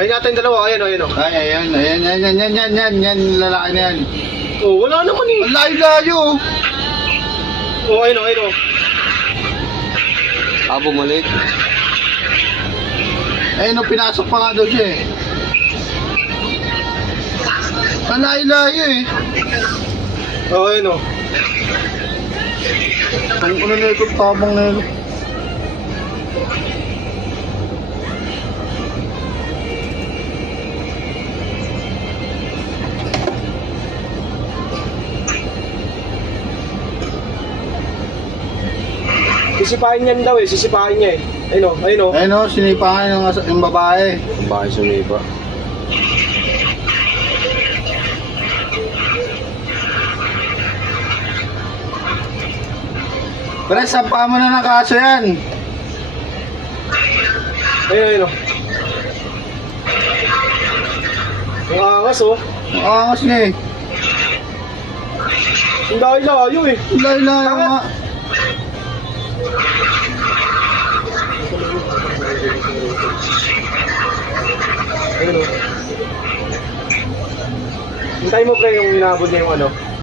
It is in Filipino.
Ayun natin dalawa, ayan o, ayan o. Ay, yan, lalaki na yan. Oh, wala naman eh. Ang layo-layo. Oh, ayun o, ayun o. Bumalik. Ayun, pinasok pa nga daw siya eh. Ang layo-layo eh. Oh, ayun o. Ang ano na ito, tabang na ito. Sisipahin niyan daw eh, sisipahin niya eh. Ayun o, ayun o. Ayun o, sinipangan yung babae. Ang bakit sumipa. Pre, sampa mo na ng kaso yan. Ayun, ayun o. Ang angas o. Ang angas niya eh. Ang layo eh. Ang layo-layo nga. Ayun o. Hintay mo pre yung inabot niya yung ano.